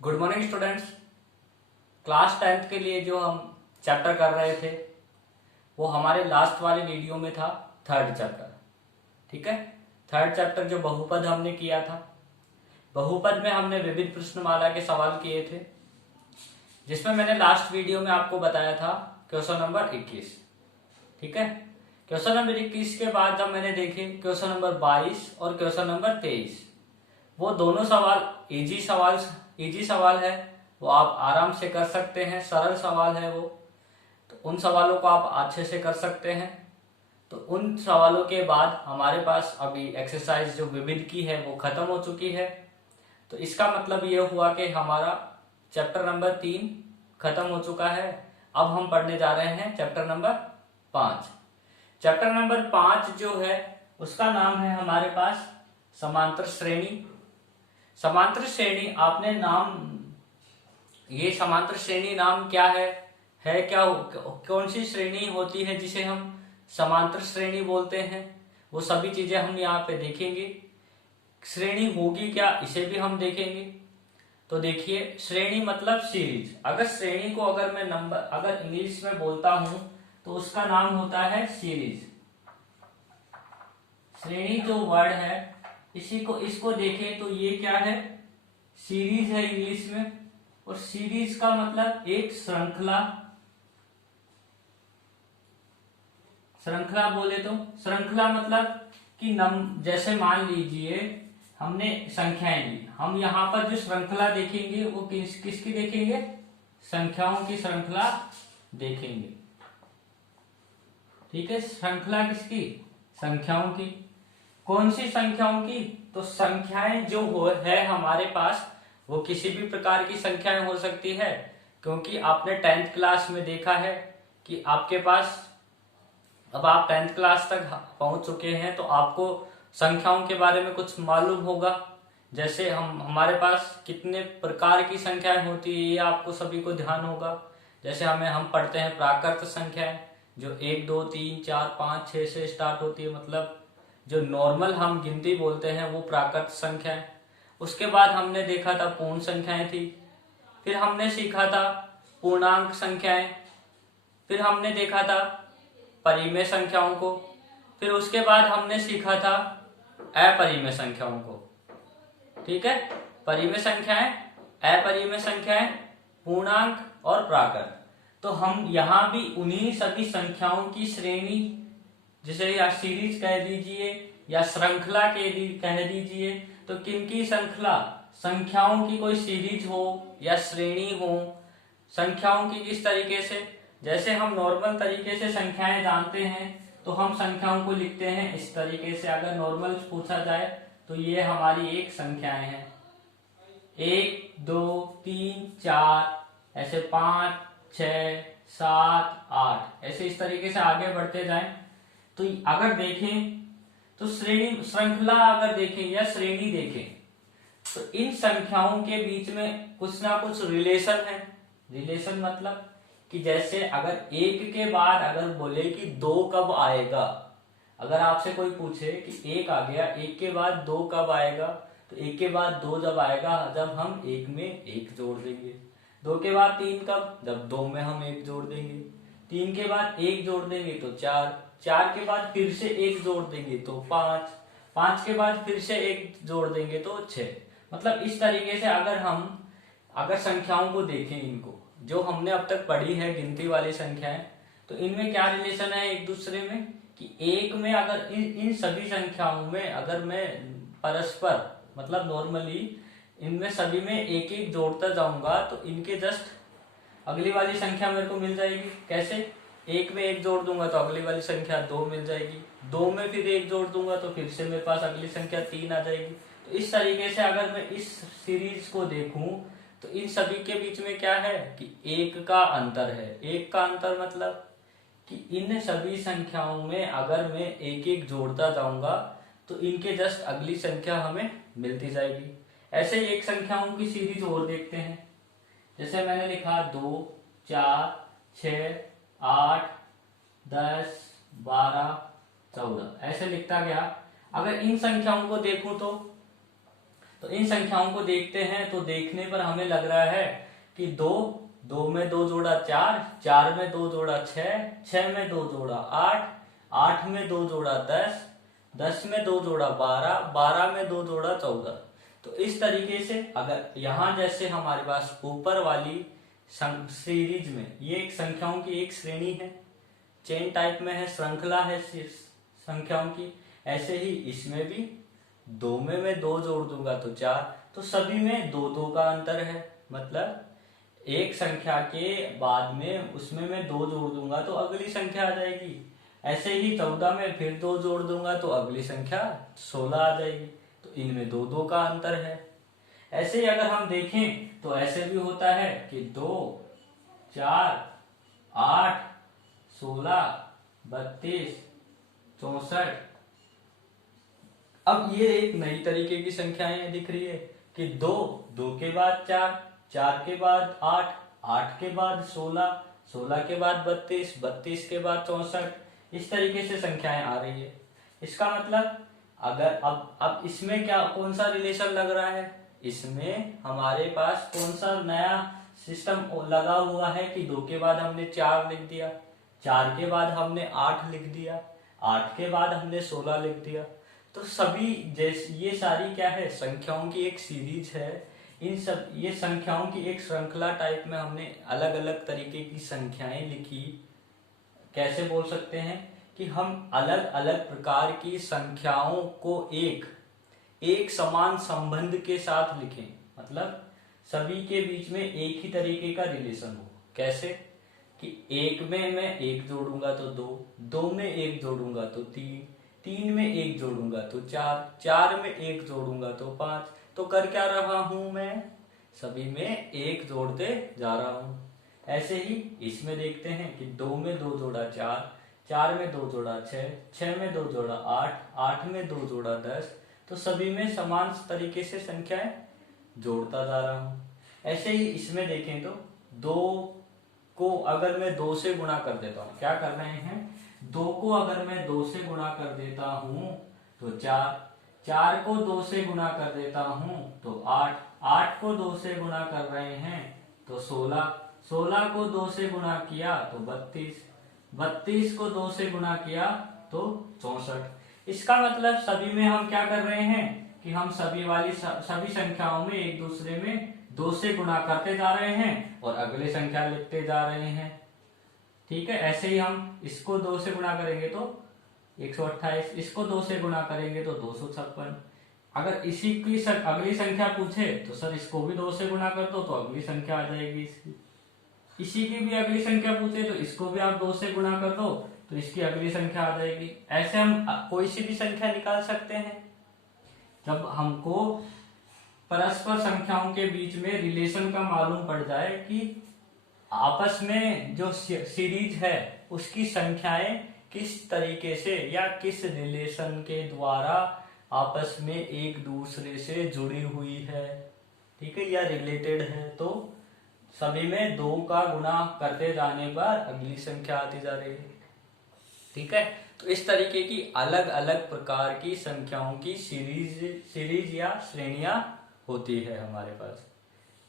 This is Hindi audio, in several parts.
Good morning students. Class 10th के लिए जो हम चैप्टर कर रहे थे वो हमारे लास्ट वाले वीडियो में था थर्ड चैप्टर। ठीक है, थर्ड चैप्टर जो बहुपद हमने किया था। बहुपद में हमने विविध प्रश्नमाला के सवाल किए थे, जिसमें मैंने लास्ट वीडियो में आपको बताया था क्वेश्चन नंबर 21। ठीक है, क्वेश्चन नंबर 21 के बाद जब मैंने देखे क्वेश्चन नंबर 22 और क्वेश्चन नंबर 23, वो दोनों सवाल इजी सवाल है, वो आप आराम से कर सकते हैं, सरल सवाल है वो, तो उन सवालों को आप अच्छे से कर सकते हैं। तो उन सवालों के बाद हमारे पास अभी एक्सरसाइज जो विविध की है वो खत्म हो चुकी है। तो इसका मतलब ये हुआ कि हमारा चैप्टर नंबर 3 खत्म हो चुका है। अब हम पढ़ने जा रहे हैं चैप्टर नंबर 5। चैप्टर नंबर 5 जो है उसका नाम है हमारे पास समांतर श्रेणी। समांतर श्रेणी आपने नाम, ये समांतर श्रेणी नाम क्या है क्या, कौन सी श्रेणी होती है जिसे हम समांतर श्रेणी बोलते हैं, वो सभी चीजें हम यहाँ पे देखेंगे। श्रेणी होगी क्या, इसे भी हम देखेंगे। तो देखिए, श्रेणी मतलब सीरीज। अगर श्रेणी को अगर इंग्लिश में बोलता हूं तो उसका नाम होता है सीरीज। श्रेणी जो वर्ड है इसको देखें तो ये क्या है, सीरीज है इंग्लिश में। और सीरीज का मतलब एक श्रृंखला। श्रृंखला बोले तो श्रृंखला मतलब कि जैसे मान लीजिए हमने संख्याएं ली, हम यहाँ पर जो श्रृंखला देखेंगे वो किसकी देखेंगे, संख्याओं की श्रृंखला देखेंगे। ठीक है, श्रृंखला किसकी, संख्याओं की। कौन सी संख्याओं की, तो संख्याएं जो है हमारे पास वो किसी भी प्रकार की संख्याएं हो सकती है, क्योंकि आपने 10th क्लास में देखा है कि आपके पास, अब आप 10th क्लास तक पहुंच चुके हैं तो आपको संख्याओं के बारे में कुछ मालूम होगा। जैसे हमारे पास कितने प्रकार की संख्याएं होती है ये आपको सभी को ध्यान होगा। जैसे हम पढ़ते हैं प्राकृत संख्याएं जो 1 2 3 4 5 6 से स्टार्ट होती है, मतलब जो नॉर्मल हम गिनती बोलते हैं वो प्राकृत संख्याएं। उसके बाद हमने देखा था पूर्ण संख्याएं थी, फिर हमने सीखा था पूर्णांक संख्याएं, फिर हमने देखा था परिमेय संख्याओं को, फिर उसके बाद हमने सीखा था अपरिमेय संख्याओं को। ठीक है, परिमेय संख्याएं, अपरिमेय संख्याएं, पूर्णांक और प्राकृत। तो हम यहाँ भी उन्हीं सभी संख्याओं की श्रेणी, जिसे या सीरीज कह दीजिए या श्रृंखला कह दीजिए, तो किनकी श्रृंखला, संख्याओं की कोई सीरीज हो या श्रेणी हो। संख्याओं की किस तरीके से, जैसे हम नॉर्मल तरीके से संख्याएं जानते हैं तो हम संख्याओं को लिखते हैं इस तरीके से। अगर नॉर्मल पूछा जाए तो ये हमारी एक संख्याएं हैं, 1 2 3 4, ऐसे 5 6 7 8, ऐसे इस तरीके से आगे बढ़ते जाएं। तो अगर देखें तो श्रृंखला अगर देखें या श्रेणी देखें तो इन संख्याओं के बीच में कुछ ना कुछ रिलेशन है। रिलेशन मतलब कि जैसे अगर एक के बाद अगर बोले कि 2 कब आएगा, अगर आपसे कोई पूछे कि 1 आ गया, 1 के बाद 2 कब आएगा, तो 1 के बाद 2 जब आएगा जब हम 1 में 1 जोड़ देंगे। 2 के बाद 3 कब, जब 2 में हम 1 जोड़ देंगे। 3 के बाद 1 जोड़ देंगे तो 4, 4 के बाद फिर से 1 जोड़ देंगे तो 5, 5 के बाद फिर से 1 जोड़ देंगे तो 6। मतलब इस तरीके से अगर संख्याओं को देखें, इनको जो हमने अब तक पढ़ी है गिनती वाली संख्याएं, तो इनमें क्या रिलेशन है एक दूसरे में, कि एक में अगर इन सभी संख्याओं में अगर मैं परस्पर मतलब नॉर्मली इनमें सभी में एक एक जोड़ता जाऊंगा तो इनके जस्ट अगली वाली संख्या मेरे को मिल जाएगी। कैसे, 1 में 1 जोड़ दूंगा तो अगली वाली संख्या 2 मिल जाएगी, 2 में फिर 1 जोड़ दूंगा तो फिर से मेरे पास अगली संख्या 3 आ जाएगी। तो इस तरीके से अगर मैं इस सीरीज को देखूं तो इन सभी के बीच में क्या है कि 1 का अंतर है। 1 का अंतर मतलब कि इन सभी संख्याओं में अगर मैं एक एक जोड़ता जाऊंगा तो इनके जस्ट अगली संख्या हमें मिलती जाएगी। ऐसे ही एक संख्याओं की सीरीज और देखते हैं। जैसे मैंने लिखा 2 4 6 8 10 12 14, ऐसे लिखता गया। अगर इन संख्याओं को देखूं तो तो इन संख्याओं को देखते हैं तो देखने पर हमें लग रहा है कि दो, दो में दो जोड़ा चार, चार में दो जोड़ा छह, छह में दो जोड़ा आठ, आठ में दो जोड़ा दस, दस में दो जोड़ा बारह, बारह में दो जोड़ा चौदह। तो इस तरीके से अगर यहाँ जैसे हमारे पास ऊपर वाली सीरीज में ये एक संख्याओं की एक श्रेणी है, चेन टाइप में है, श्रृंखला है संख्याओं की, ऐसे ही इसमें भी दो में मैं दो जोड़ दूंगा तो चार, तो सभी में दो दो का अंतर है, मतलब एक संख्या के बाद में उसमें मैं दो जोड़ दूंगा तो अगली संख्या आ जाएगी। ऐसे ही 14 में फिर दो जोड़ दूंगा तो अगली संख्या 16 आ जाएगी। तो इनमें दो दो का अंतर है। ऐसे ही अगर हम देखें तो ऐसे भी होता है कि 2, 4, 8, 16, 32, 64। अब ये एक नई तरीके की संख्याएं दिख रही है कि 2, 2 के बाद 4, 4 के बाद 8, 8 के बाद 16, 16 के बाद 32, 32 के बाद 64। इस तरीके से संख्याएं आ रही है। इसका मतलब अगर अब इसमें क्या कौन सा रिलेशन लग रहा है, इसमें हमारे पास कौन सा नया सिस्टम लगा हुआ है कि 2 के बाद हमने 4 लिख दिया, 4 के बाद हमने 8 लिख दिया, 8 के बाद हमने 16 लिख दिया। तो सभी जैसे ये सारी क्या है, संख्याओं की एक सीरीज है। इन सब ये संख्याओं की एक श्रृंखला टाइप में हमने अलग अलग तरीके की संख्याएं लिखी। कैसे बोल सकते हैं कि हम अलग अलग प्रकार की संख्याओं को एक समान संबंध के साथ लिखें, मतलब सभी के बीच में एक ही तरीके का रिलेशन हो। कैसे कि एक में मैं एक जोड़ूंगा तो दो, दो में एक जोड़ूंगा तो तीन, तीन में एक जोड़ूंगा तो चार, चार में एक जोड़ूंगा तो पांच। तो कर क्या रहा हूं मैं, सभी में एक जोड़ते जा रहा हूं। ऐसे ही इसमें देखते हैं कि 2 में 2 जोड़ा 4, 4 में 2 जोड़ा 6, 6 में 2 जोड़ा 8, 8 में 2 जोड़ा 10। तो सभी में समान तरीके से संख्याएं जोड़ता जा रहा हूं। ऐसे ही इसमें देखें तो 2 को अगर मैं 2 से गुणा कर देता हूं, क्या कर रहे हैं, 2 को अगर मैं 2 से गुणा कर देता हूं तो 4, 4 को 2 से गुणा कर देता हूं तो 8, 8 को 2 से गुणा कर रहे हैं तो 16, 16 को 2 से गुणा किया तो 32, 32 को 2 से गुणा किया तो 64। इसका मतलब सभी में हम क्या कर रहे हैं कि हम सभी संख्याओं में एक दूसरे में 2 से गुणा करते जा रहे हैं और अगले संख्या लिखते जा रहे हैं। ठीक है, ऐसे ही हम इसको 2 से गुणा करेंगे तो 128, इसको 2 से गुणा करेंगे तो 256। अगर इसी की अगली संख्या पूछे तो सर इसको भी 2 से गुणा कर दो तो अगली संख्या आ जाएगी इसकी। इसी की भी अगली संख्या पूछे तो इसको भी आप 2 से गुणा कर दो तो इसकी अगली संख्या आ जाएगी। ऐसे हम कोई सी भी संख्या निकाल सकते हैं। जब हमको परस्पर संख्याओं के बीच में रिलेशन का मालूम पड़ जाए कि आपस में जो सीरीज है उसकी संख्याएं किस तरीके से या किस रिलेशन के द्वारा आपस में एक दूसरे से जुड़ी हुई है, ठीक है, या रिलेटेड है, तो सभी में 2 का गुणा करते जाने पर अगली संख्या आती जा रही है। ठीक है, तो इस तरीके की अलग अलग प्रकार की संख्याओं की सीरीज या श्रेणियां होती है हमारे पास।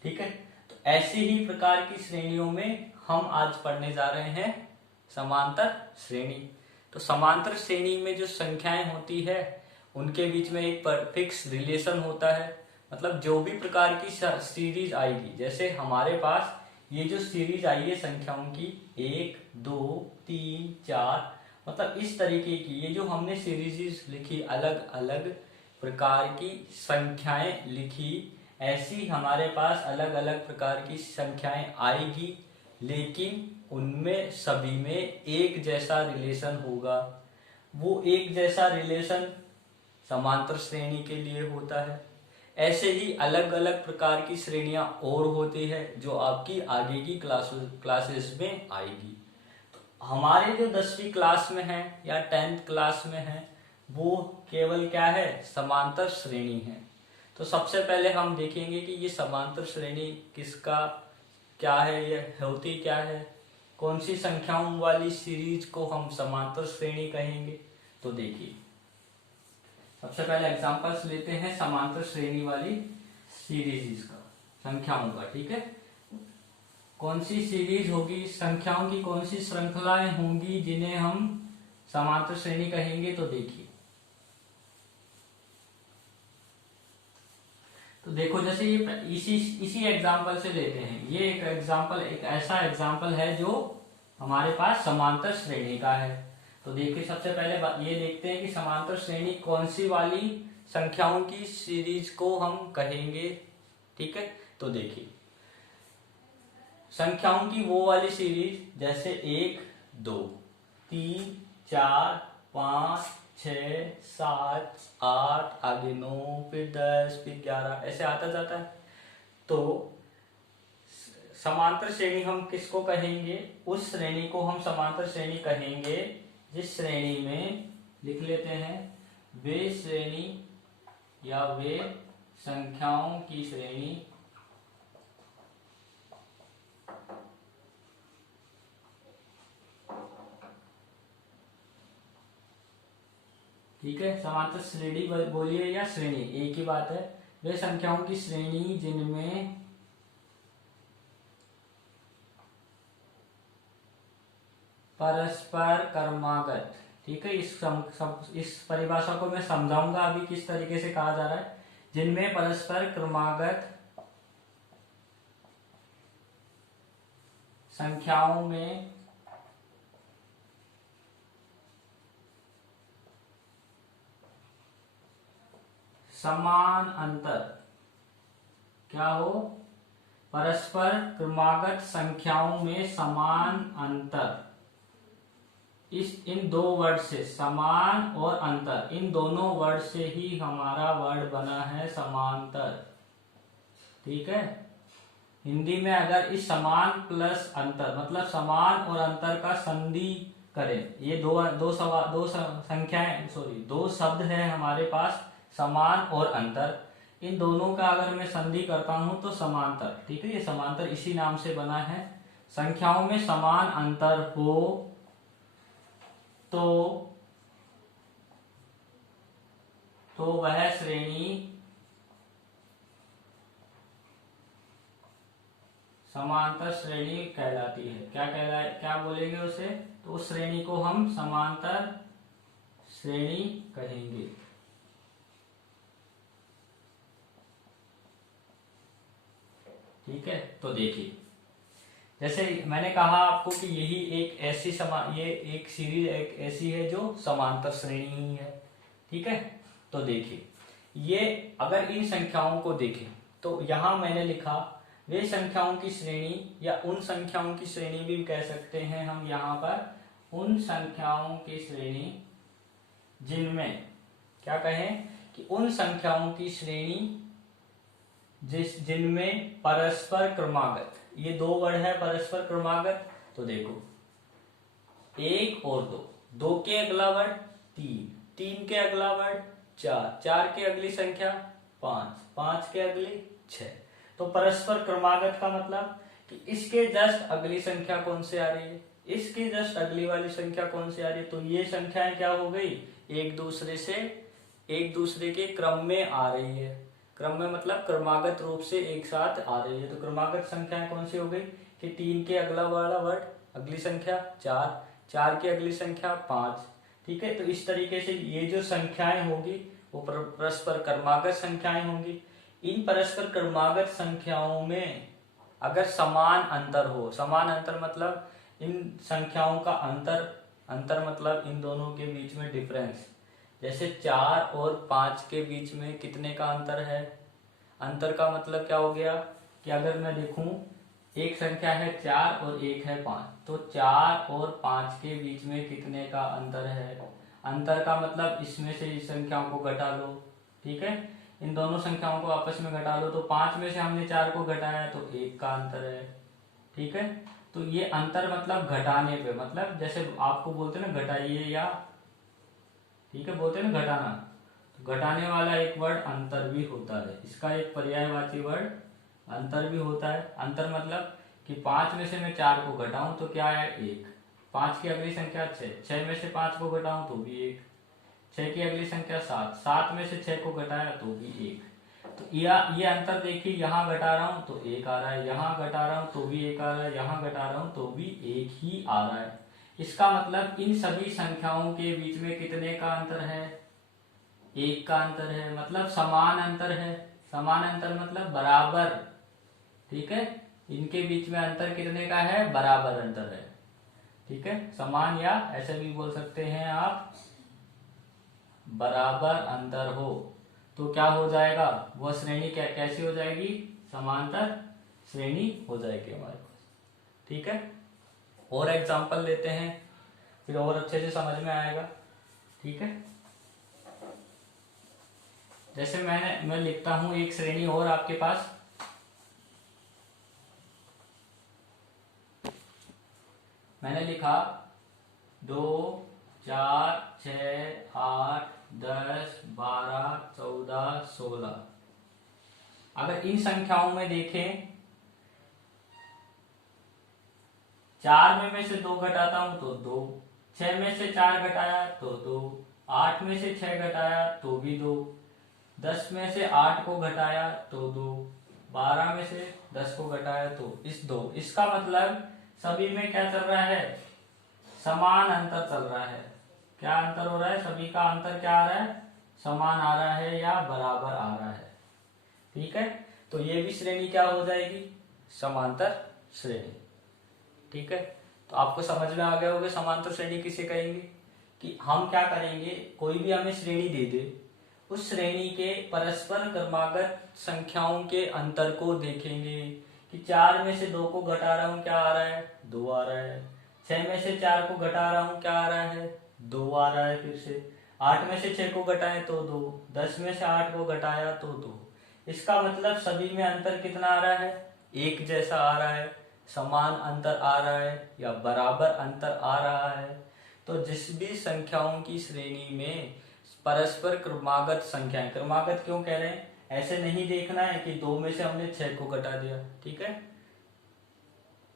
ठीक है, तो ऐसी ही प्रकार की श्रेणियों में हम आज पढ़ने जा रहे हैं समांतर श्रेणी। तो समांतर श्रेणी में जो संख्याएं होती है उनके बीच में एक फिक्स रिलेशन होता है। मतलब जो भी प्रकार की सीरीज आएगी, जैसे हमारे पास ये जो सीरीज आई है संख्याओं की 1, 2, 3, 4, मतलब इस तरीके की ये जो हमने सीरीज लिखी, अलग अलग प्रकार की संख्याएं लिखी, ऐसी हमारे पास अलग अलग प्रकार की संख्याएं आएगी, लेकिन उनमें सभी में एक जैसा रिलेशन होगा। वो एक जैसा रिलेशन समांतर श्रेणी के लिए होता है। ऐसे ही अलग अलग प्रकार की श्रेणियां और होती है जो आपकी आगे की क्लासेस में आएगी। तो हमारे जो 10वीं क्लास में है या 10th क्लास में है वो केवल क्या है, समांतर श्रेणी है। तो सबसे पहले हम देखेंगे कि ये समांतर श्रेणी किसका क्या है, ये होती क्या है, कौन सी संख्याओं वाली सीरीज को हम समांतर श्रेणी कहेंगे। तो देखिए, सबसे पहले एग्जांपल्स लेते हैं समांतर श्रेणी वाली सीरीज का, संख्याओं का। ठीक है, कौन सी सीरीज होगी, संख्याओं की कौन सी श्रृंखलाएं होंगी जिन्हें हम समांतर श्रेणी कहेंगे। तो देखिए, तो देखो जैसे ये इसी एग्जाम्पल से लेते हैं। ये एक एग्जाम्पल, एक ऐसा एग्जाम्पल है जो हमारे पास समांतर श्रेणी का है। तो देखिए, सबसे पहले ये देखते हैं कि समांतर श्रेणी कौन सी वाली संख्याओं की सीरीज को हम कहेंगे। ठीक है, तो देखिए, संख्याओं की वो वाली सीरीज जैसे 1 2 3 4 5 6 7 8, आगे 9, फिर 10, फिर 11, ऐसे आता जाता है। तो समांतर श्रेणी हम किसको कहेंगे, उस श्रेणी को हम समांतर श्रेणी कहेंगे जिस श्रेणी में, लिख लेते हैं, वे श्रेणी या वे संख्याओं की श्रेणी ठीक है, समांतर श्रेणी बोलिए या श्रेणी, एक ही बात है। वे संख्याओं की श्रेणी जिनमें परस्पर क्रमागत, ठीक है, इस परिभाषा को मैं समझाऊंगा अभी किस तरीके से कहा जा रहा है। जिनमें परस्पर क्रमागत संख्याओं में समान अंतर, क्या हो, परस्पर क्रमागत संख्याओं में समान अंतर, इन दो वर्ड से, समान और अंतर, इन दोनों वर्ड से ही हमारा वर्ड बना है समांतर। ठीक है, हिंदी में अगर इस समान प्लस अंतर मतलब समान और अंतर का संधि करें, ये दो संख्याएं, सॉरी, दो शब्द है हमारे पास, समान और अंतर, इन दोनों का अगर मैं संधि करता हूं तो समांतर। ठीक है, ये समांतर इसी नाम से बना है। संख्याओं में समान अंतर हो तो वह श्रेणी समांतर श्रेणी कहलाती है। क्या बोलेंगे उसे, तो उस श्रेणी को हम समांतर श्रेणी कहेंगे। ठीक है, तो देखिए, जैसे मैंने कहा आपको कि यही एक ऐसी ये एक सीरीज एक ऐसी है जो समांतर श्रेणी ही है। ठीक है, तो देखिए, ये अगर इन संख्याओं को देखें तो यहां मैंने लिखा वे संख्याओं की श्रेणी, या उन संख्याओं की श्रेणी भी कह सकते हैं हम यहाँ पर, उन संख्याओं की श्रेणी जिनमें, क्या कहें कि उन संख्याओं की श्रेणी जिनमें परस्पर क्रमागत, ये दो वर्ड है परस्पर क्रमागत। तो देखो, 1 और 2, 2 के अगला वर्ड 3, 3 के अगला वर्ड 4, 4 के अगली संख्या 5, 5 के अगली 6। तो परस्पर क्रमागत का मतलब कि इसके जस्ट अगली संख्या कौन से आ रही है, इसकी जस्ट अगली वाली संख्या कौन से आ रही है। तो ये संख्याएं क्या हो गई, एक दूसरे के क्रम में आ रही है। क्रम में मतलब क्रमागत रूप से एक साथ आ रही है। तो क्रमागत संख्याएं कौन सी हो गई कि 3 के अगला वाला वर्ड अगली संख्या 4, 4 की अगली संख्या 5। ठीक है, तो इस तरीके से ये जो संख्याएं होगी वो परस्पर क्रमागत संख्याएं होंगी। इन परस्पर क्रमागत संख्याओं में अगर समान अंतर हो, समान अंतर मतलब इन संख्याओं का अंतर मतलब इन दोनों के बीच में डिफरेंस, जैसे 4 और 5 के बीच में कितने का अंतर है। अंतर का मतलब क्या हो गया कि अगर मैं देखूं, एक संख्या है 4 और एक है 5, तो 4 और 5 के बीच में कितने का अंतर है। अंतर का मतलब इसमें से इस संख्याओं को घटा लो। ठीक है, इन दोनों संख्याओं को आपस में घटा लो, तो 5 में से हमने 4 को घटाया तो 1 का अंतर है। ठीक है, तो ये अंतर मतलब घटाने पे, मतलब जैसे आपको बोलते हैं ना घटाइए, या ठीक है बोलते हैं ना घटाना, तो घटाने वाला एक वर्ड अंतर भी होता है। इसका एक पर्यायवाची वर्ड अंतर भी होता है। अंतर मतलब कि 5 में से मैं 4 को घटाऊं तो क्या है 1, 5 की अगली संख्या 6, 6 में से 5 को घटाऊं तो भी 1, 6 की अगली संख्या 7, 7 में से 6 को घटाया तो भी 1। तो ये अंतर देखिए, यहाँ घटा रहा हूं तो 1 आ रहा है, यहाँ घटा रहा हूं तो भी 1 आ रहा है, यहाँ घटा रहा हूं तो भी 1 ही आ रहा है। इसका मतलब इन सभी संख्याओं के बीच में कितने का अंतर है? 1 का अंतर है, मतलब समान अंतर है। समान अंतर मतलब बराबर, ठीक है। इनके बीच में अंतर कितने का है? बराबर अंतर है, ठीक है। समान, या ऐसे भी बोल सकते हैं आप, बराबर अंतर हो तो क्या हो जाएगा? वह श्रेणी कैसी हो जाएगी? समांतर श्रेणी हो जाएगी हमारे पास, ठीक है। और एग्जांपल लेते हैं, फिर और अच्छे से समझ में आएगा, ठीक है। जैसे मैं लिखता हूं एक श्रेणी और आपके पास। मैंने लिखा 2, 4, 6, 8, 10, 12, 14, 16। अगर इन संख्याओं में देखें, 4 में से 2 घटाता हूं तो 2, 6 में से 4 घटाया तो 2, 8 में से 6 घटाया तो भी 2, 10 में से 8 को घटाया तो 2, 12 में से 10 को घटाया तो इस 2। इसका मतलब सभी में क्या चल रहा है? समान अंतर चल रहा है। क्या अंतर हो रहा है? सभी का अंतर क्या आ रहा है? समान आ रहा है या बराबर आ रहा है, ठीक है। तो ये भी श्रेणी क्या हो जाएगी? समांतर श्रेणी, ठीक है। तो आपको समझ में आ गया होगा समांतर श्रेणी किसे कहेंगे। कि हम क्या करेंगे, कोई भी हमें श्रेणी दे दे, उस श्रेणी के परस्पर क्रमागत संख्याओं के अंतर को देखेंगे कि 4 में से 2 को घटा रहा हूं, क्या आ रहा है? 2 आ रहा है। 6 में से 4 को घटा रहा हूं, क्या आ रहा है? 2 आ रहा है। फिर से 8 में से 6 को घटाएं तो 2, 10 में से 8 को घटाया तो 2। इसका मतलब सभी में अंतर कितना आ रहा है? एक जैसा आ रहा है, समान अंतर आ रहा है या बराबर अंतर आ रहा है। तो जिस भी संख्याओं की श्रेणी में परस्पर क्रमागत संख्याएं, क्रमागत क्यों कह रहे हैं? ऐसे नहीं देखना है कि 2 में से हमने 6 को घटा दिया, ठीक है।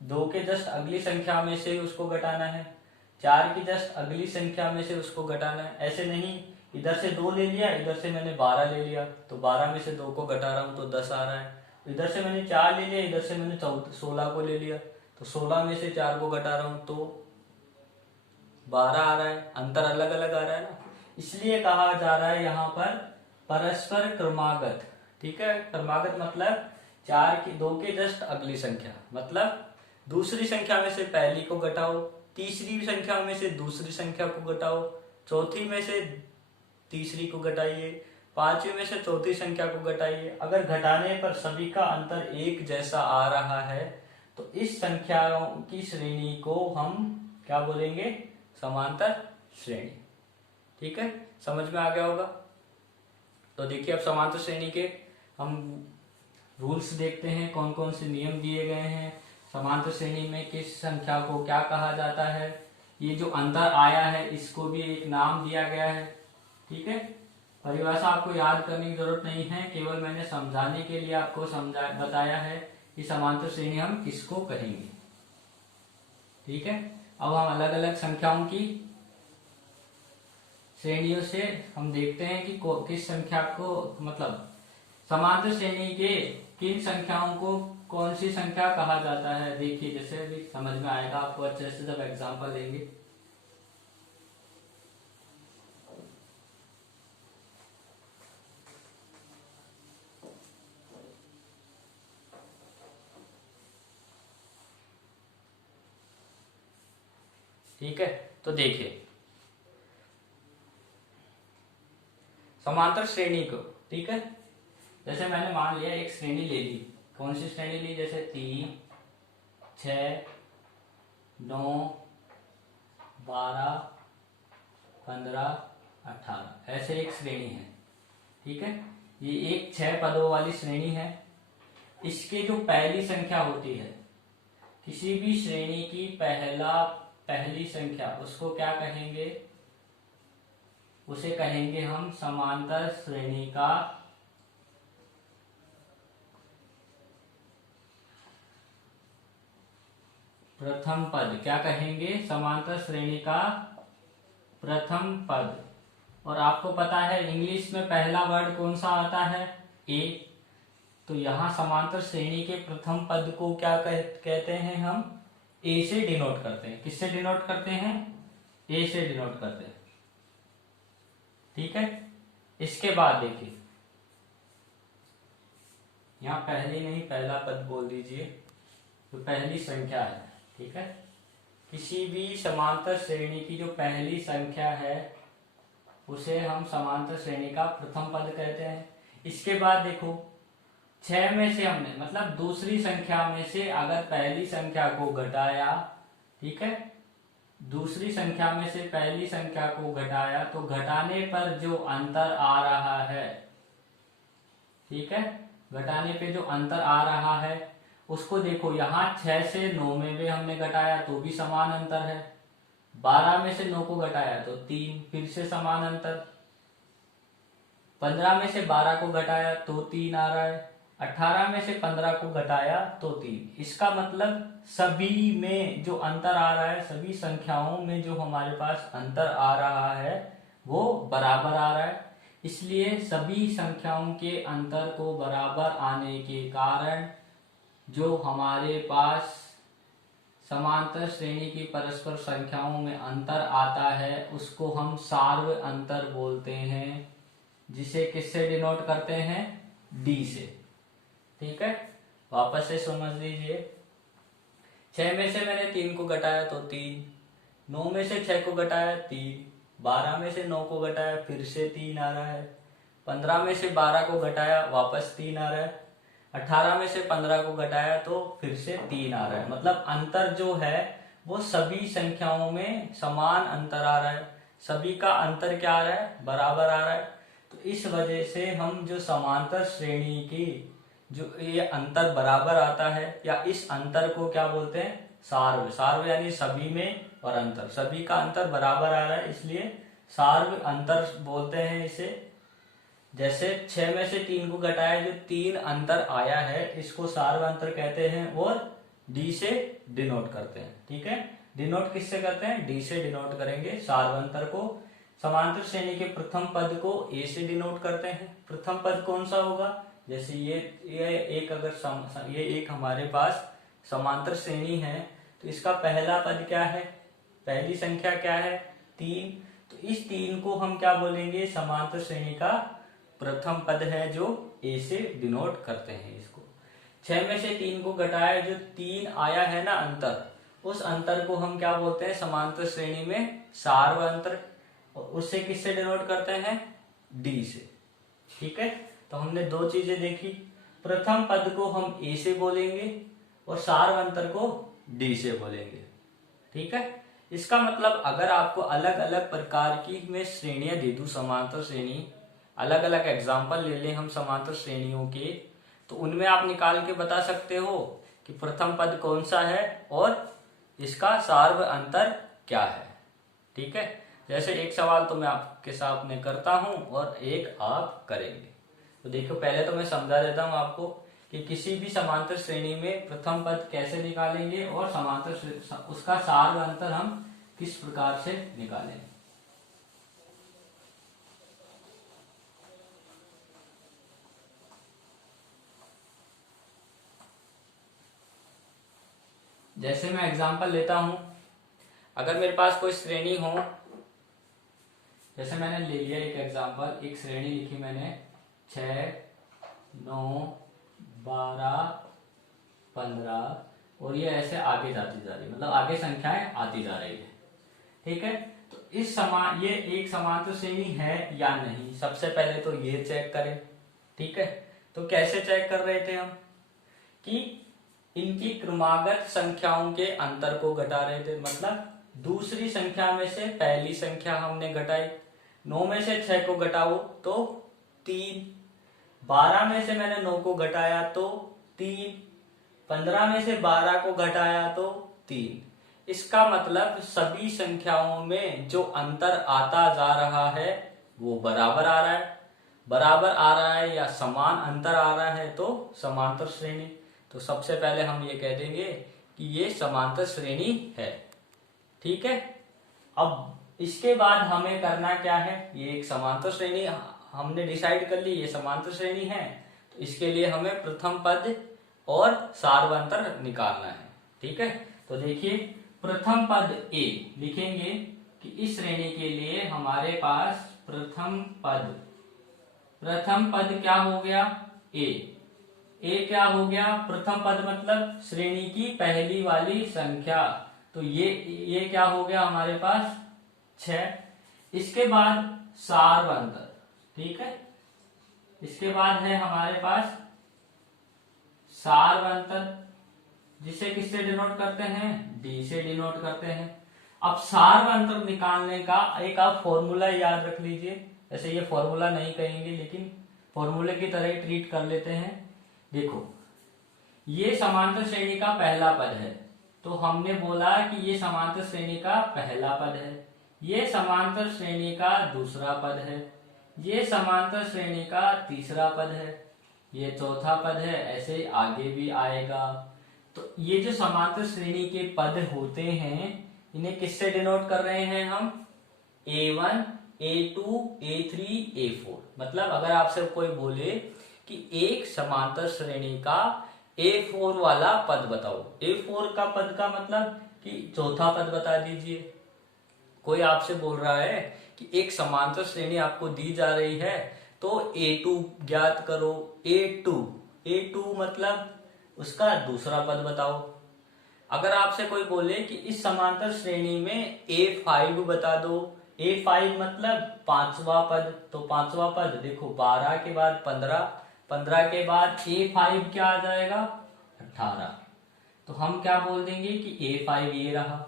2 के जस्ट अगली संख्या में से उसको घटाना है, 4 की जस्ट अगली संख्या में से उसको घटाना है। ऐसे नहीं, इधर से 2 ले लिया, इधर से मैंने 12 ले लिया, तो 12 में से 2 को घटा रहा हूं तो 10 आ रहा है। इधर से मैंने 4 ले लिया, इधर से मैंने 16 को ले लिया, तो 16 में से 4 को घटा रहा हूं तो 12 आ रहा है। अंतर अलग अलग आ रहा है ना, इसलिए कहा जा रहा है यहाँ पर परस्पर क्रमागत, ठीक है। क्रमागत मतलब 2 के जस्ट अगली संख्या, मतलब दूसरी संख्या में से पहली को घटाओ, तीसरी संख्या में से दूसरी संख्या को घटाओ, चौथी में से तीसरी को घटाइए, पांचवी में से चौथी संख्या को घटाइए। अगर घटाने पर सभी का अंतर एक जैसा आ रहा है तो इस संख्याओं की श्रेणी को हम क्या बोलेंगे? समांतर श्रेणी, ठीक है। समझ में आ गया होगा। तो देखिए अब समांतर श्रेणी के हम रूल्स देखते हैं, कौन कौन से नियम दिए गए हैं। समांतर श्रेणी में किस संख्या को क्या कहा जाता है, ये जो अंतर आया है इसको भी एक नाम दिया गया है, ठीक है। परिभाषा आपको याद करने की जरूरत नहीं है, केवल मैंने समझाने के लिए आपको बताया है कि समांतर श्रेणी हम किसको कहेंगे, ठीक है। अब हम अलग अलग संख्याओं की श्रेणियों से हम देखते हैं कि किस संख्या को, मतलब समांतर श्रेणी के किन संख्याओं को कौन सी संख्या कहा जाता है। देखिए जैसे अभी समझ में आएगा आपको अच्छे से जब एग्जांपल लेंगे। ठीक है, तो देखिए समांतर श्रेणी को, ठीक है। जैसे मैंने मान लिया एक श्रेणी ले ली, कौन सी श्रेणी ली? जैसे 3, 6, 9, 12, 15, 18, ऐसे एक श्रेणी है, ठीक है। ये एक 6 पदों वाली श्रेणी है। इसके जो पहली संख्या होती है, किसी भी श्रेणी की पहली संख्या, उसको क्या कहेंगे? उसे कहेंगे हम समांतर श्रेणी का प्रथम पद। क्या कहेंगे? समांतर श्रेणी का प्रथम पद, और आपको पता है इंग्लिश में पहला वर्ड कौन सा आता है, ए। तो यहाँ समांतर श्रेणी के प्रथम पद को क्या कहते हैं हम, ए से डिनोट करते हैं। किससे डिनोट करते हैं, ए से डिनोट करते हैं। ठीक है, इसके बाद देखिए यहाँ पहली नहीं पहला पद बोल दीजिए, तो पहली संख्या है। ठीक है, किसी भी समांतर श्रेणी की जो पहली संख्या है उसे हम समांतर श्रेणी का प्रथम पद कहते हैं। इसके बाद देखो 6 में से हमने मतलब दूसरी संख्या में से अगर पहली संख्या को घटाया, ठीक है, दूसरी संख्या में से पहली संख्या को घटाया तो घटाने पर जो अंतर आ रहा है, ठीक है, घटाने पे जो अंतर आ रहा है उसको देखो, यहाँ 6 से 9 में भी हमने घटाया तो भी समान अंतर है, 12 में से 9 को घटाया तो 3, फिर से समान अंतर, 15 में से 12 को घटाया तो 3 आ रहा है, 18 में से 15 को घटाया तो 3। इसका मतलब सभी में जो अंतर आ रहा है, सभी संख्याओं में जो हमारे पास अंतर आ रहा है वो बराबर आ रहा है। इसलिए सभी संख्याओं के अंतर को बराबर आने के कारण जो हमारे पास समांतर श्रेणी की परस्पर संख्याओं में अंतर आता है उसको हम सार्व अंतर बोलते हैं, जिसे किससे डिनोट करते हैं, डी से। ठीक है, वापस से समझ लीजिए, 6 में से मैंने 3 को घटाया तो 3, 9 में से 6 को घटाया 3, 12 में से 9 को घटाया फिर से 3 आ रहा है, 15 में से 12 को घटाया वापस 3 आ रहा है, 18 में से 15 को घटाया तो फिर से 3 आ रहा है। मतलब अंतर जो है वो सभी संख्याओं में समान अंतर आ रहा है, सभी का अंतर क्या आ रहा है, बराबर आ रहा है। तो इस वजह से हम जो समांतर श्रेणी की जो ये अंतर बराबर आता है या इस अंतर को क्या बोलते हैं, सार्व। सार्व यानी सभी में और अंतर, सभी का अंतर बराबर आ रहा है इसलिए सार्व अंतर बोलते हैं इसे। जैसे 6 में से 3 को घटाया जो 3 अंतर आया है इसको सार्व अंतर कहते हैं और डी से डिनोट करते हैं। ठीक है, डिनोट किससे करते हैं, डी से डिनोट करेंगे सार्व अंतर को। समांतर श्रेणी के प्रथम पद को ए से डिनोट करते हैं। प्रथम पद कौन सा होगा, जैसे ये एक अगर ये एक हमारे पास समांतर श्रेणी है तो इसका पहला पद क्या है, पहली संख्या क्या है, 3। तो इस 3 को हम क्या बोलेंगे, समांतर श्रेणी का प्रथम पद है जो ए से डिनोट करते हैं इसको। 6 में से 3 को घटाया जो 3 आया है ना अंतर, उस अंतर को हम क्या बोलते हैं, समांतर श्रेणी में सार्व अंतर। और उससे किससे डिनोट करते हैं, डी से। ठीक है, तो हमने 2 चीजें देखी, प्रथम पद को हम ए से बोलेंगे और सार्व अंतर को डी से बोलेंगे। ठीक है, इसका मतलब अगर आपको अलग अलग प्रकार की मैं श्रेणियां दे दूं, समांतर श्रेणी, अलग अलग एग्जाम्पल ले लें हम समांतर श्रेणियों के, तो उनमें आप निकाल के बता सकते हो कि प्रथम पद कौन सा है और इसका सार्व अंतर क्या है। ठीक है, जैसे एक सवाल तो मैं आपके सामने करता हूं और एक आप करेंगे। तो देखो पहले तो मैं समझा देता हूं आपको कि किसी भी समांतर श्रेणी में प्रथम पद कैसे निकालेंगे और समांतर उसका सार्व अंतर हम किस प्रकार से निकालेंगे। जैसे मैं एग्जांपल लेता हूं, अगर मेरे पास कोई श्रेणी हो, जैसे मैंने ले लिया एक एग्जांपल, एक श्रेणी लिखी मैंने 6, 9, 12, 15 और ये ऐसे आगे जाती जा रही, मतलब आगे संख्याएं आती जा रही है। ठीक है, तो ये एक समांतर श्रेणी है या नहीं, सबसे पहले तो ये चेक करें। ठीक है, तो कैसे चेक कर रहे थे हम कि इनकी क्रमागत संख्याओं के अंतर को घटा रहे थे, मतलब दूसरी संख्या में से पहली संख्या हमने घटाई, 9 में से 6 को घटाओ तो 3, 12 में से मैंने 9 को घटाया तो 3, 15 में से 12 को घटाया तो 3। इसका मतलब सभी संख्याओं में जो अंतर आता जा रहा है वो बराबर आ रहा है। बराबर आ रहा है या समान अंतर आ रहा है तो समांतर श्रेणी। तो सबसे पहले हम ये कह देंगे कि ये समांतर श्रेणी है। ठीक है, अब इसके बाद हमें करना क्या है, ये एक समांतर श्रेणी हमने डिसाइड कर ली, ये समांतर श्रेणी है, तो इसके लिए हमें प्रथम पद और सार्वंतर निकालना है। ठीक है, तो देखिए प्रथम पद ए लिखेंगे कि इस श्रेणी के लिए हमारे पास प्रथम पद क्या हो गया, ए क्या हो गया, प्रथम पद मतलब श्रेणी की पहली वाली संख्या, तो ये क्या हो गया हमारे पास 6। इसके बाद सार्वंतर, ठीक है, इसके बाद है हमारे पास सार्वंतर, जिसे किससे डिनोट करते हैं, डी से डिनोट करते हैं। अब सार्वंतर निकालने का एक आप फॉर्मूला याद रख लीजिए, ऐसे ये फॉर्मूला नहीं कहेंगे लेकिन फॉर्मूले की तरह ही ट्रीट कर लेते हैं। देखो ये समांतर श्रेणी का पहला पद है, तो हमने बोला कि ये समांतर श्रेणी का पहला पद है, ये समांतर श्रेणी का दूसरा पद है, ये समांतर श्रेणी का तीसरा पद है, ये चौथा पद है, ऐसे आगे भी आएगा। तो ये जो समांतर श्रेणी के पद होते हैं इन्हें किससे डिनोट कर रहे हैं हम, A1 A2 A3 A4। मतलब अगर आपसे कोई बोले कि एक समांतर श्रेणी का A4 वाला पद बताओ, A4 का पद का मतलब कि चौथा पद बता दीजिए। कोई आपसे बोल रहा है कि एक समांतर श्रेणी आपको दी जा रही है तो A2 ज्ञात करो, A2 मतलब उसका दूसरा पद बताओ। अगर आपसे कोई बोले कि इस समांतर श्रेणी में A5 बता दो, A5 मतलब पांचवा पद, तो पांचवा पद देखो 12 के बाद 15, 15 के बाद A5 क्या आ जाएगा 18, तो हम क्या बोल देंगे कि A5 ये रहा।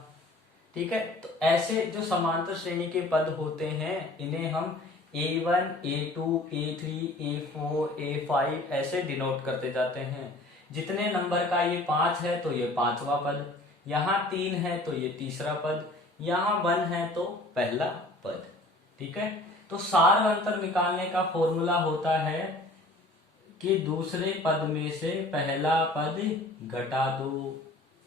ठीक है, तो ऐसे जो समांतर श्रेणी के पद होते हैं इन्हें हम A1 A2 A3 A4 A5 ऐसे डिनोट करते जाते हैं। जितने नंबर का ये 5 है तो ये पांचवा पद, यहाँ 3 है तो ये तीसरा पद, यहाँ 1 है तो पहला पद। ठीक है, तो सार्वंतर निकालने का फॉर्मूला होता है कि दूसरे पद में से पहला पद घटा दो।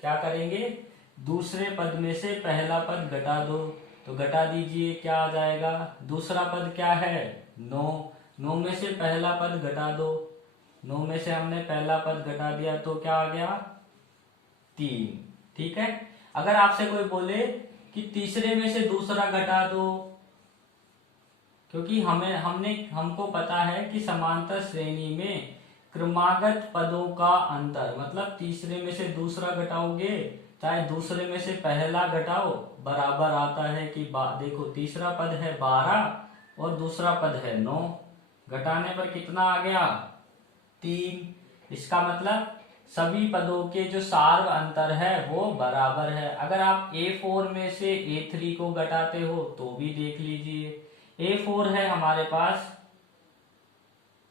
क्या करेंगे, दूसरे पद में से पहला पद घटा दो, तो घटा दीजिए क्या आ जाएगा, दूसरा पद क्या है 9, 9 में से पहला पद घटा दो, 9 में से हमने पहला पद घटा दिया तो क्या आ गया 3। ठीक है, अगर आपसे कोई बोले कि तीसरे में से दूसरा घटा दो, क्योंकि हमको पता है कि समांतर श्रेणी में क्रमागत पदों का अंतर, मतलब तीसरे में से दूसरा घटाओगे चाहे दूसरे में से पहला घटाओ बराबर आता है कि देखो तीसरा पद है 12 और दूसरा पद है 9, घटाने पर कितना आ गया 3। इसका मतलब सभी पदों के जो सार्व अंतर है वो बराबर है। अगर आप A4 में से A3 को घटाते हो तो भी देख लीजिए, A4 है हमारे पास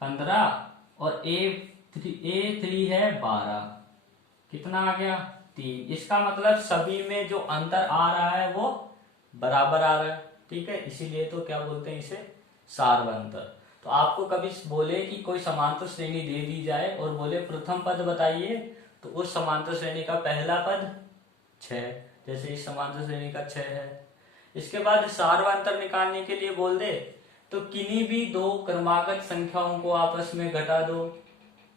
15 और A3 है 12, कितना आ गया 3। इसका मतलब सभी में जो अंतर आ रहा है वो बराबर आ रहा है। ठीक है, इसीलिए तो क्या बोलते हैं इसे सार्वंतर। तो आपको कभी बोले कि कोई समांतर श्रेणी दे दी जाए और बोले प्रथम पद बताइए, तो उस समांतर श्रेणी का पहला पद 6, जैसे इस समांतर श्रेणी का 6 है। इसके बाद सार्वंतर निकालने के लिए बोल दे तो किन्हीं भी दो क्रमागत संख्याओं को आपस में घटा दो,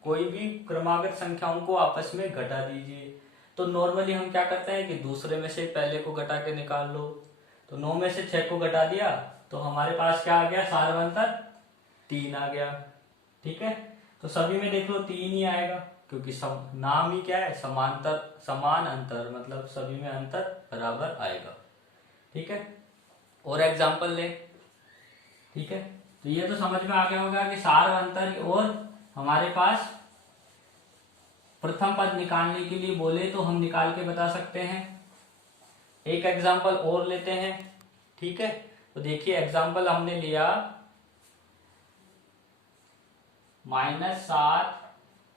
कोई भी क्रमागत संख्याओं को आपस में घटा दीजिए। तो नॉर्मली हम क्या करते हैं कि दूसरे में से पहले को घटा के निकाल लो, तो 9 में से 6 को घटा दिया तो हमारे पास क्या आ गया सार्वंतर 3 आ गया। ठीक है, तो सभी में देख लो 3 ही आएगा क्योंकि सब नाम ही क्या है समांतर, समान अंतर, मतलब सभी में अंतर बराबर आएगा। ठीक है, और एग्जाम्पल ले। ठीक है, तो ये तो समझ में आ गया होगा कि सार्वंतर और हमारे पास प्रथम पद निकालने के लिए बोले तो हम निकाल के बता सकते हैं। एक एग्जाम्पल और लेते हैं। ठीक है, तो देखिए एग्जाम्पल हमने लिया -7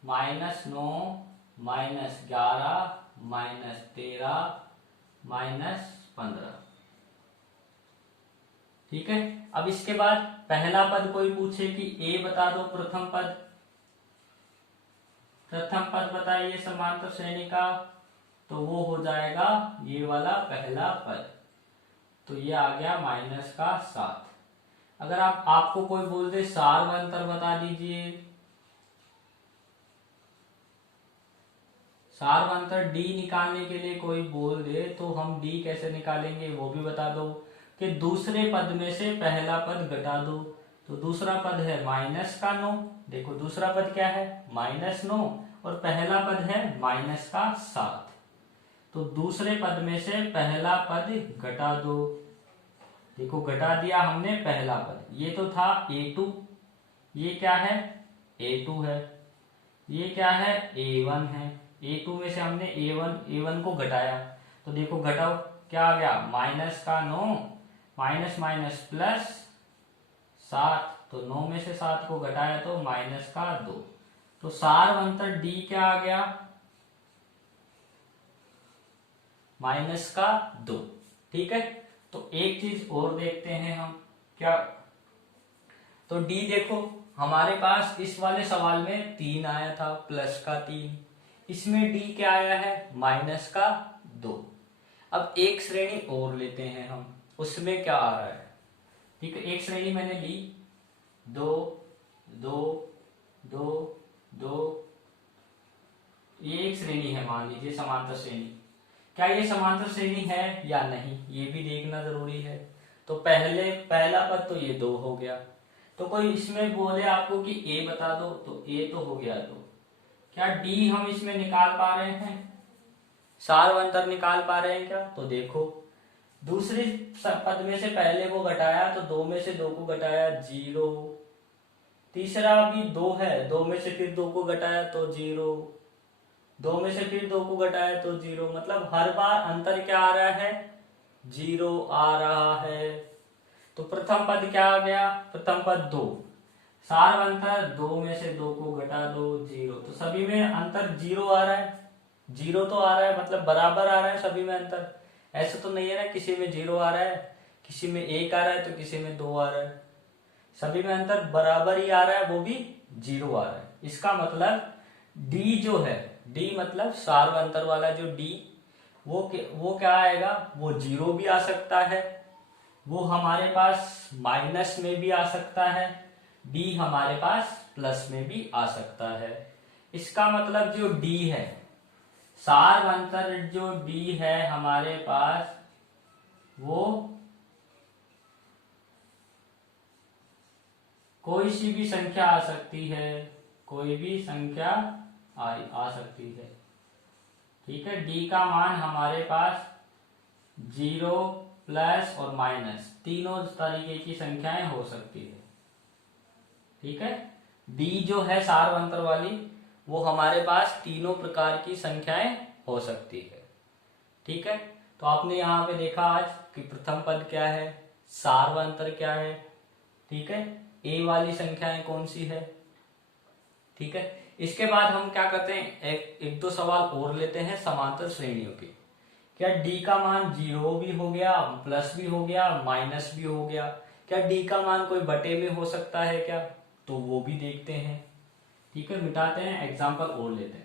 -9 -11 -13 -15। ठीक है, अब इसके बाद पहला पद कोई पूछे कि ए बता दो प्रथम पद बताइए समांतर श्रेणी का, तो वो हो जाएगा ये वाला पहला पद। तो ये आ गया -7। अगर आपको कोई बोल दे सार्वंतर बता दीजिए, सार्वंतर डी निकालने के लिए कोई बोल दे तो हम डी कैसे निकालेंगे वो भी बता दो। कि दूसरे पद में से पहला पद घटा दो। तो दूसरा पद है -9। देखो दूसरा पद क्या है -9 और पहला पद है -7। तो दूसरे पद में से पहला पद घटा दो। देखो घटा दिया हमने पहला पद, ये तो था A2, ये क्या है A2 है, ये क्या है A1 है। A2 में से हमने A1 को घटाया, तो देखो घटाओ क्या आ गया -9 माइनस +7। तो 9 में से 7 को घटाया तो -2। तो सार्वंतर D क्या आ गया -2। ठीक है, तो एक चीज और देखते हैं हम क्या। तो D देखो हमारे पास इस वाले सवाल में 3 आया था +3, इसमें D क्या आया है -2। अब एक श्रेणी और लेते हैं हम, उसमें क्या आ रहा है। ठीक है, एक श्रेणी मैंने ली 2 2 2 2, ये एक श्रेणी है, मान लीजिए समांतर श्रेणी। क्या ये समांतर श्रेणी है या नहीं ये भी देखना जरूरी है। तो पहला पद तो ये 2 हो गया। तो कोई इसमें बोले आपको कि A बता दो, तो A तो हो गया 2। क्या D हम इसमें निकाल पा रहे हैं, सार्वंतर निकाल पा रहे हैं क्या। तो देखो दूसरे पद में से पहले को घटाया तो 2 में से 2 को घटाया 0। तीसरा भी 2 है, 2 में से फिर 2 को घटाया तो 0, 2 में से फिर 2 को घटाया तो 0। मतलब हर बार अंतर क्या आ रहा है 0 आ रहा है। तो प्रथम पद क्या आ गया, प्रथम पद 2, सार्वंतर 2 में से 2 को घटा दो 0। तो सभी में अंतर 0 आ रहा है, 0 तो आ रहा है, मतलब बराबर आ रहा है सभी में अंतर। ऐसा तो नहीं है ना किसी में 0 आ रहा है, किसी में 1 आ रहा है तो किसी में 2 आ रहा है। सभी में अंतर बराबर ही आ रहा है, वो भी 0 आ रहा है। इसका मतलब D जो है, D मतलब सार्वंतर वाला जो D, वो क्या आएगा, वो 0 भी आ सकता है, वो हमारे पास माइनस में भी आ सकता है, D हमारे पास प्लस में भी आ सकता है। इसका मतलब जो D है, सार्वंतर जो D है हमारे पास, वो कोई सी भी संख्या आ सकती है, कोई भी संख्या आ सकती है। ठीक है, D का मान हमारे पास 0 प्लस और माइनस तीनों तरीके की संख्याएं हो सकती है। ठीक है, D जो है सार्वंतर वाली, वो हमारे पास तीनों प्रकार की संख्याएं हो सकती है। ठीक है, तो आपने यहाँ पे देखा आज कि प्रथम पद क्या है, सार्वंतर क्या है। ठीक है, A वाली संख्याएं कौन सी है। ठीक है, इसके बाद हम क्या करते हैं, एक दो सवाल और लेते हैं समांतर श्रेणियों के। क्या D का मान 0 भी हो गया, प्लस भी हो गया, माइनस भी हो गया। क्या D का मान कोई बटे में हो सकता है क्या, तो वो भी देखते हैं। ठीक है, मिटाते हैं, एग्जाम्पल और लेते हैं।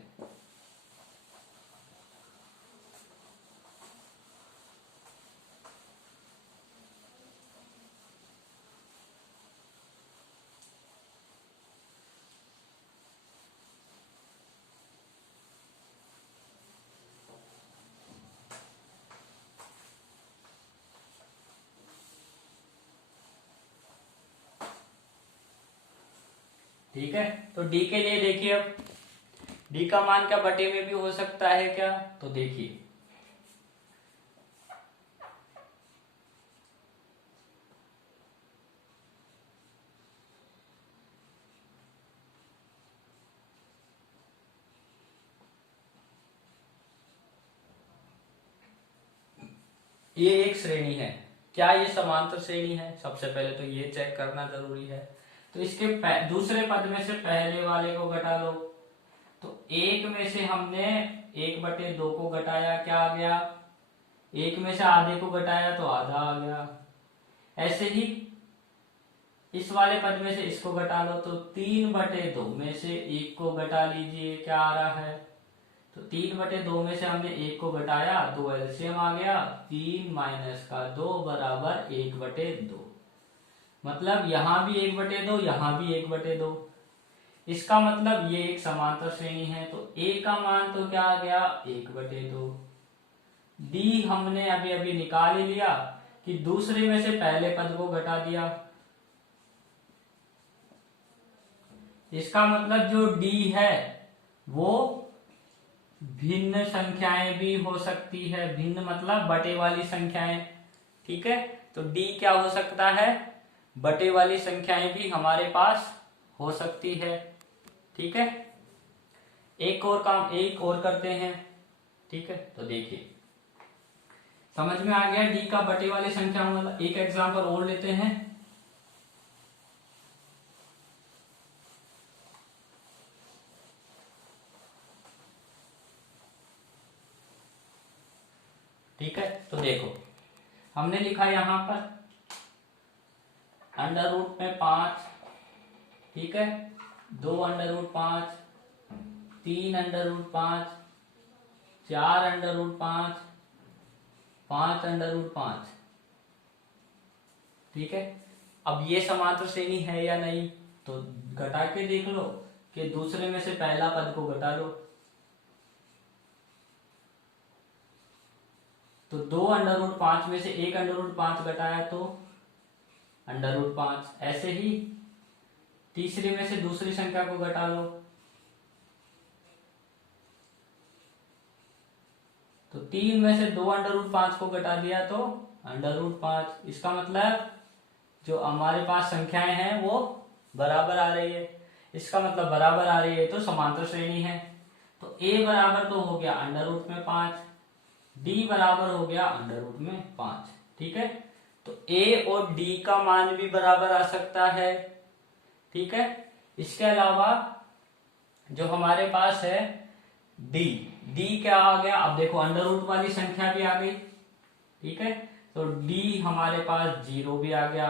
ठीक है, तो D के लिए देखिए, अब D का मान क्या बटे में भी हो सकता है क्या, तो देखिए ये एक श्रेणी है, क्या ये समांतर श्रेणी है, सबसे पहले तो ये चेक करना जरूरी है। तो इसके दूसरे पद में से पहले वाले को घटा लो। तो 1 में से हमने 1/2 को घटाया, क्या आ गया, 1 में से आधे को घटाया तो आधा आ गया। ऐसे ही इस वाले पद में से इसको घटा लो, तो 3/2 में से 1 को घटा लीजिए, क्या आ रहा है तो 3/2 में से हमने 1 को घटाया, तो एलसीएम आ गया 3 माइनस का 2 बराबर 1/2। मतलब यहां भी 1/2, यहां भी 1/2। इसका मतलब ये एक समांतर श्रेणी है, तो a का मान तो क्या आ गया 1/2। d हमने अभी अभी निकाल ही लिया कि दूसरे में से पहले पद को घटा दिया। इसका मतलब जो d है वो भिन्न संख्याएं भी हो सकती है। भिन्न मतलब बटे वाली संख्याएं। ठीक है, तो d क्या हो सकता है, बटे वाली संख्याएं भी हमारे पास हो सकती है। ठीक है, एक और करते हैं। ठीक है, तो देखिए समझ में आ गया d का बटे वाली संख्या वाला। एक एग्जांपल और लेते हैं। ठीक है, तो देखो हमने लिखा यहां पर √5। ठीक है, 2 √5, 3 √5, 4 √5, 5 √5। ठीक है, अब ये समांतर श्रेणी है या नहीं, तो घटा के देख लो कि दूसरे में से पहला पद को घटा लो। तो 2 √5 में से 1 √5 घटाया तो √5। ऐसे ही तीसरे में से दूसरी संख्या को घटा लो, तो 3 में से 2 √5 को घटा दिया तो √5। इसका मतलब जो हमारे पास संख्याएं हैं वो बराबर आ रही है। इसका मतलब बराबर आ रही है तो समांतर श्रेणी है। तो a बराबर तो हो गया √5, d बराबर हो गया √5। ठीक है, तो a और d का मान भी बराबर आ सकता है। ठीक है, इसके अलावा जो हमारे पास है d क्या आ गया, अब देखो √ वाली संख्या भी आ गई। ठीक है, तो d हमारे पास 0 भी आ गया,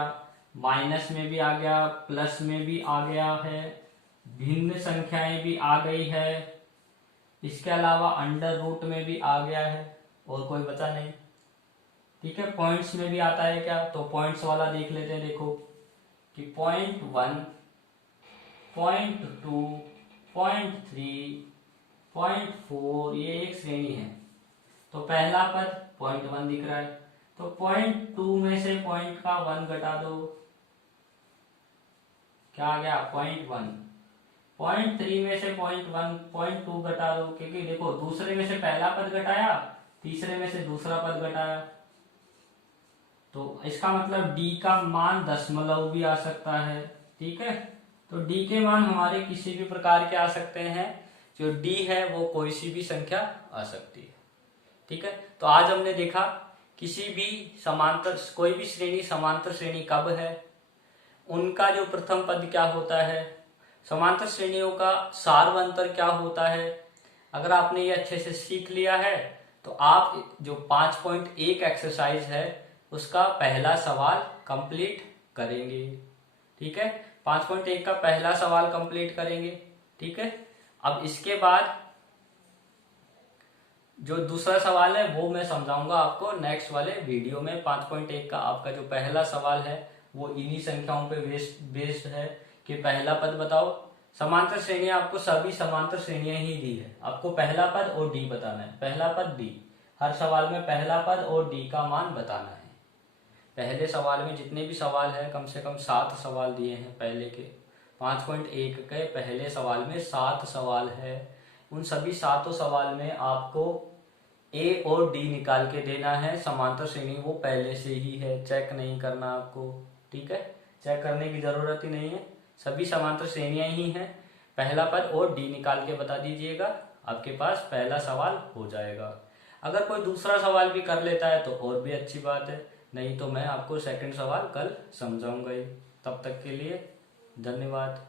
माइनस में भी आ गया, प्लस में भी आ गया है, भिन्न संख्याएं भी आ गई है। इसके अलावा √ में भी आ गया है, और कोई बचा नहीं। ठीक है, पॉइंट्स में भी आता है क्या, तो पॉइंट्स वाला देख लेते हैं। देखो कि 0.1, 0.2, 0.3, 0.4 ये एक श्रेणी है। तो पहला पद 0.1 दिख रहा है, तो 0.2 में से पॉइंट का 1 घटा दो, क्या आ गया 0.1। 0.3 में से 0.2 घटा दो, क्योंकि देखो दूसरे में से पहला पद घटाया, तीसरे में से दूसरा पद घटाया, तो इसका मतलब d का मान दशमलव भी आ सकता है। ठीक है, तो d के मान हमारे किसी भी प्रकार के आ सकते हैं। जो d है वो कोई सी भी संख्या आ सकती है। ठीक है, तो आज हमने देखा किसी भी समांतर, कोई भी श्रेणी समांतर श्रेणी कब है, उनका जो प्रथम पद क्या होता है, समांतर श्रेणियों का सार्वंतर क्या होता है। अगर आपने ये अच्छे से सीख लिया है तो आप जो 5.1 एक्सरसाइज है उसका पहला सवाल कंप्लीट करेंगे। ठीक है, 5.1 का पहला सवाल कंप्लीट करेंगे। ठीक है, अब इसके बाद जो दूसरा सवाल है वो मैं समझाऊंगा आपको नेक्स्ट वाले वीडियो में। 5.1 का आपका जो पहला सवाल है वो इन्हीं संख्याओं पे बेस्ड है कि पहला पद बताओ। समांतर श्रेणियां आपको सभी समांतर श्रेणियां ही दी है, आपको पहला पद और डी बताना है। पहला पद डी, हर सवाल में पहला पद और डी का मान बताना है। पहले सवाल में जितने भी सवाल है कम से कम 7 सवाल दिए हैं। पहले के 5.1 के पहले सवाल में 7 सवाल है। उन सभी 7 सवाल में आपको ए और डी निकाल के देना है। समांतर श्रेणी वो पहले से ही है, चेक नहीं करना आपको। ठीक है, चेक करने की जरूरत ही नहीं है, सभी समांतर श्रेणियां ही हैं। पहला पद और डी निकाल के बता दीजिएगा, आपके पास पहला सवाल हो जाएगा। अगर कोई दूसरा सवाल भी कर लेता है तो और भी अच्छी बात है, नहीं तो मैं आपको सेकंड सवाल कल समझाऊंगा ही। तब तक के लिए धन्यवाद।